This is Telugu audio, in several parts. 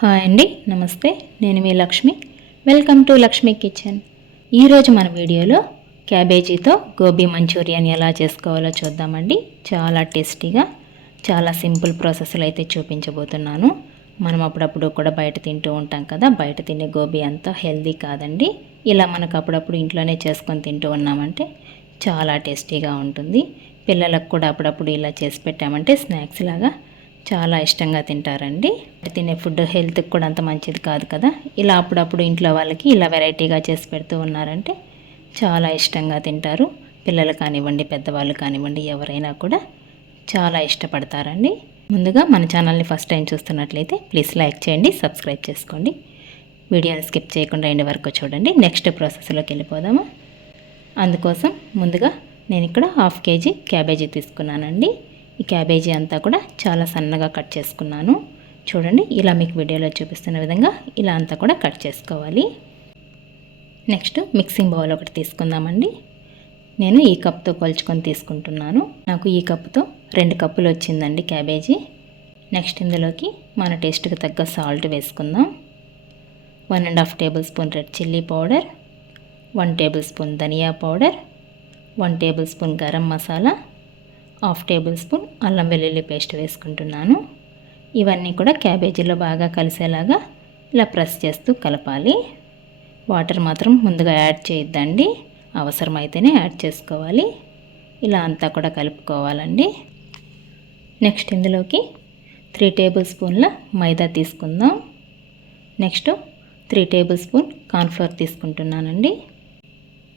హాయ్ అండి నమస్తే. నేను మీ Lakshmi. Welcome to Lakshmi kitchen. ఈరోజు మన వీడియోలో క్యాబేజీతో గోబీ మంచూరియన్ ఎలా చేసుకోవాలో చూద్దామండి. చాలా టేస్టీగా చాలా సింపుల్ ప్రాసెస్లో అయితే చూపించబోతున్నాను. మనం అప్పుడప్పుడు కూడా బయట తింటూ ఉంటాం కదా బయట తినే గోబీ అంతా హెల్దీ కాదండి. ఇలా మనకు అప్పుడప్పుడు ఇంట్లోనే చేసుకొని తింటూ ఉన్నామంటే చాలా టేస్టీగా ఉంటుంది. పిల్లలకు కూడా అప్పుడప్పుడు ఇలా చేసి పెట్టామంటే స్నాక్స్ లాగా చాలా ఇష్టంగా తింటారండి. తినే ఫుడ్ హెల్త్కి కూడా అంత మంచిది కాదు కదా. ఇలా అప్పుడప్పుడు ఇంట్లో వాళ్ళకి ఇలా వెరైటీగా చేసి పెడుతూ ఉన్నారంటే చాలా ఇష్టంగా తింటారు. పిల్లలు కానివ్వండి పెద్దవాళ్ళు కానివ్వండి ఎవరైనా కూడా చాలా ఇష్టపడతారండి. ముందుగా మన ఛానల్ని ఫస్ట్ టైం చూస్తున్నట్లయితే ప్లీజ్ లైక్ చేయండి సబ్స్క్రైబ్ చేసుకోండి. వీడియోని స్కిప్ చేయకుండా ఎండ్ వరకు చూడండి. నెక్స్ట్ ప్రాసెస్లోకి వెళ్ళిపోదాము? అందుకోసం ముందుగా నేను ఇక్కడ హాఫ్ కేజీ క్యాబేజీ తీసుకున్నానండి. ఈ క్యాబేజీ అంతా కూడా చాలా సన్నగా కట్ చేసుకున్నాను. చూడండి ఇలా మీకు వీడియోలో చూపిస్తున్న విధంగా ఇలా అంతా కూడా కట్ చేసుకోవాలి. నెక్స్ట్ మిక్సింగ్ బౌల్ ఒకటి తీసుకుందామండి. నేను ఈ కప్తో కొలుచుకొని తీసుకుంటున్నాను. నాకు ఈ కప్తో రెండు కప్పులు వచ్చిందండి క్యాబేజీ. నెక్స్ట్ ఇందులోకి మన టేస్ట్కి తగ్గ సాల్ట్ వేసుకుందాం. One and half tablespoon red chilli powder one tablespoon dhaniya powder one tablespoon garam masala half tablespoon అల్లం వెల్లుల్లి పేస్ట్ వేసుకుంటున్నాను. ఇవన్నీ కూడా క్యాబేజీలో బాగా కలిసేలాగా ఇలా ప్రెస్ చేస్తూ కలపాలి. వాటర్ మాత్రం ముందుగా యాడ్ చేయొద్దండి. అవసరమైతేనే యాడ్ చేసుకోవాలి. ఇలా అంతా కూడా కలుపుకోవాలండి. నెక్స్ట్ ఇందులోకి త్రీ టేబుల్ స్పూన్ల మైదా తీసుకుందాం. Next three tablespoon cornflour తీసుకుంటున్నానండి.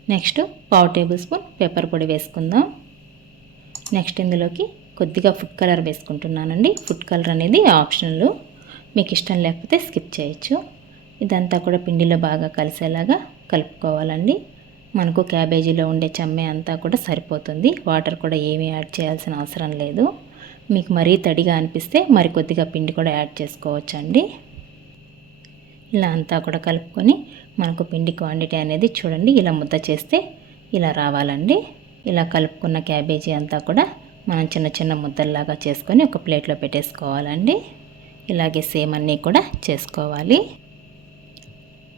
నెక్స్ట్ పావు టేబుల్ స్పూన్ పెప్పర్ పొడి వేసుకుందాం. నెక్స్ట్ ఇందులోకి కొద్దిగా ఫుడ్ కలర్ వేసుకుంటున్నానండి. ఫుడ్ కలర్ అనేది ఆప్షనల్. మీకు ఇష్టం లేకపోతే స్కిప్ చేయొచ్చు. ఇదంతా కూడా పిండిలో బాగా కలిసేలాగా కలుపుకోవాలండి. మనకు క్యాబేజీలో ఉండే చెమ్మె అంతా కూడా సరిపోతుంది. వాటర్ కూడా ఏమీ యాడ్ చేయాల్సిన అవసరం లేదు. మీకు మరీ తడిగా అనిపిస్తే మరి కొద్దిగా పిండి కూడా యాడ్ చేసుకోవచ్చండి. ఇలా అంతా కూడా కలుపుకొని మనకు పిండి క్వాంటిటీ అనేది చూడండి ఇలా ముద్ద చేస్తే ఇలా రావాలండి. ఇలా కలుపుకున్న క్యాబేజీ అంతా కూడా మనం చిన్న చిన్న ముద్దల్లాగా చేసుకొని ఒక ప్లేట్లో పెట్టేసుకోవాలండి. ఇలాగే సేమ్ అన్నీ కూడా చేసుకోవాలి.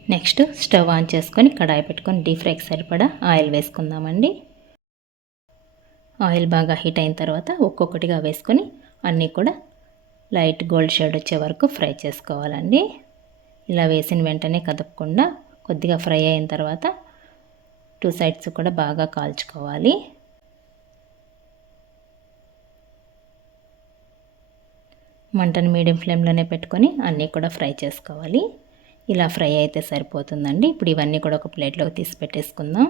నెక్స్ట్ స్టవ్ ఆన్ చేసుకొని కడాయి పెట్టుకొని డీప్ ఫ్రైకి సరిపడా ఆయిల్ వేసుకుందామండి. ఆయిల్ బాగా హీట్ అయిన తర్వాత ఒక్కొక్కటిగా వేసుకొని అన్నీ కూడా లైట్ గోల్డ్ షేడ్ వచ్చే వరకు ఫ్రై చేసుకోవాలండి. ఇలా వేసిన వెంటనే కదపకుండా కొద్దిగా ఫ్రై అయిన తర్వాత టూ సైడ్స్ కూడా బాగా కాల్చుకోవాలి. మంటను మీడియం ఫ్లేమ్లోనే పెట్టుకొని అన్నీ కూడా ఫ్రై చేసుకోవాలి. ఇలా ఫ్రై అయితే సరిపోతుందండి. ఇప్పుడు ఇవన్నీ కూడా ఒక ప్లేట్లోకి తీసి పెట్టేసుకుందాం.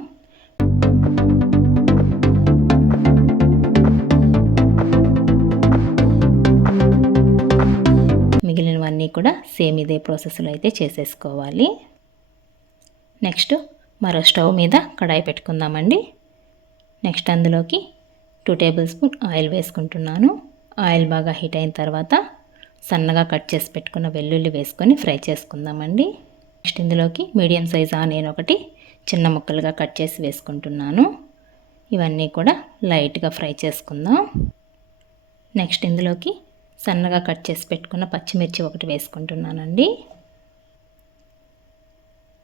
మిగిలినవన్నీ కూడా సేమ్ ఇదే ప్రాసెస్లో అయితే చేసేసుకోవాలి. నెక్స్ట్ మరో స్టవ్ మీద కడాయి పెట్టుకుందామండి. నెక్స్ట్ అందులోకి టూ టేబుల్ స్పూన్ ఆయిల్ వేసుకుంటున్నాను. ఆయిల్ బాగా హీట్ అయిన తర్వాత సన్నగా కట్ చేసి పెట్టుకున్న వెల్లుల్లి వేసుకొని ఫ్రై చేసుకుందామండి. నెక్స్ట్ ఇందులోకి మీడియం సైజ్ ఆనియన్ ఒకటి చిన్న ముక్కలుగా కట్ చేసి వేసుకుంటున్నాను. ఇవన్నీ కూడా లైట్గా ఫ్రై చేసుకుందాం. నెక్స్ట్ ఇందులోకి సన్నగా కట్ చేసి పెట్టుకున్న పచ్చిమిర్చి ఒకటి వేసుకుంటున్నానండి.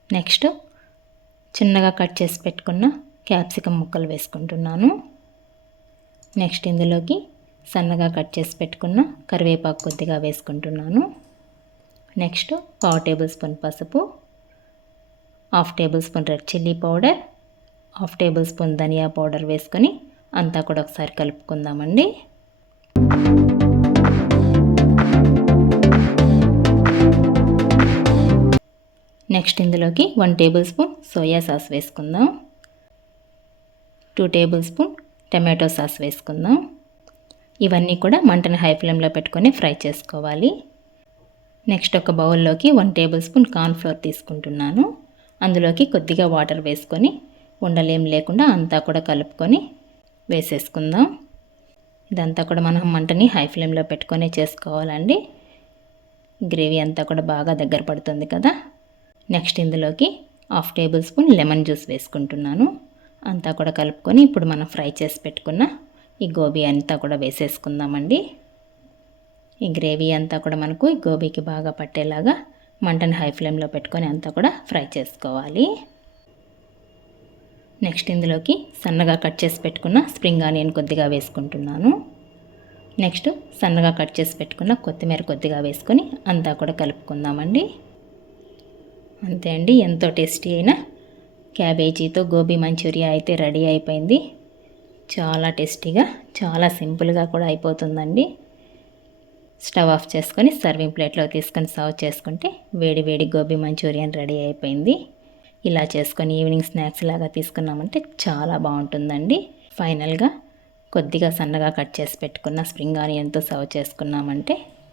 నెక్స్ట్ చిన్నగా కట్ చేసి పెట్టుకున్న క్యాప్సికమ్ ముక్కలు వేసుకుంటున్నాను. నెక్స్ట్ ఇందులోకి సన్నగా కట్ చేసి పెట్టుకున్న కరివేపాకు కొద్దిగా వేసుకుంటున్నాను. నెక్స్ట్ పావు టేబుల్ స్పూన్ పసుపు half tablespoon red chilli powder half tablespoon ధనియా పౌడర్ వేసుకొని అంతా కూడా ఒకసారి కలుపుకుందామండి. నెక్స్ట్ ఇందులోకి one tablespoon soya sauce వేసుకుందాం. Two tablespoon tomato sauce వేసుకుందాం. ఇవన్నీ కూడా మంటని హై ఫ్లేమ్లో పెట్టుకొని ఫ్రై చేసుకోవాలి. నెక్స్ట్ ఒక బౌల్లోకి వన్ టేబుల్ స్పూన్ కార్న్ఫ్లోర్ తీసుకుంటున్నాను. అందులోకి కొద్దిగా వాటర్ వేసుకొని ఉండలేం లేకుండా అంతా కూడా కలుపుకొని వేసేసుకుందాం. ఇదంతా కూడా మనం మంటని హై ఫ్లేమ్లో పెట్టుకొని చేసుకోవాలండి. గ్రేవీ అంతా కూడా బాగా దగ్గర పడుతుంది కదా. నెక్స్ట్ ఇందులోకి half tablespoon lemon juice వేసుకుంటున్నాను. అంతా కూడా కలుపుకొని ఇప్పుడు మనం ఫ్రై చేసి పెట్టుకున్న ఈ గోబీ అంతా కూడా వేసేసుకుందామండి. ఈ గ్రేవీ అంతా కూడా మనకు ఈ గోబీకి బాగా పట్టేలాగా మంటను హై ఫ్లేమ్లో పెట్టుకొని అంతా కూడా ఫ్రై చేసుకోవాలి. నెక్స్ట్ ఇందులోకి సన్నగా కట్ చేసి పెట్టుకున్న స్ప్రింగ్ ఆనియన్ కొద్దిగా వేసుకుంటున్నాను. నెక్స్ట్ సన్నగా కట్ చేసి పెట్టుకున్న కొత్తిమీర కొద్దిగా వేసుకొని అంతా కూడా కలుపుకుందామండి. అంతే అండి. ఎంతో టేస్టీ అయిన క్యాబేజీతో గోబీ మంచూరియా అయితే రెడీ అయిపోయింది. చాలా టేస్టీగా చాలా సింపుల్గా కూడా అయిపోతుందండి. స్టవ్ ఆఫ్ చేసుకొని సర్వింగ్ ప్లేట్లో తీసుకొని సర్వ్ చేసుకుంటే వేడి వేడి గోబీ మంచూరియన్ రెడీ అయిపోయింది. ఇలా చేసుకొని ఈవినింగ్ స్నాక్స్ లాగా తీసుకున్నామంటే చాలా బాగుంటుందండి. ఫైనల్గా కొద్దిగా సన్నగా కట్ చేసి పెట్టుకున్న స్ప్రింగ్ ఆనియన్తో సర్వ్ చేసుకున్నామంటే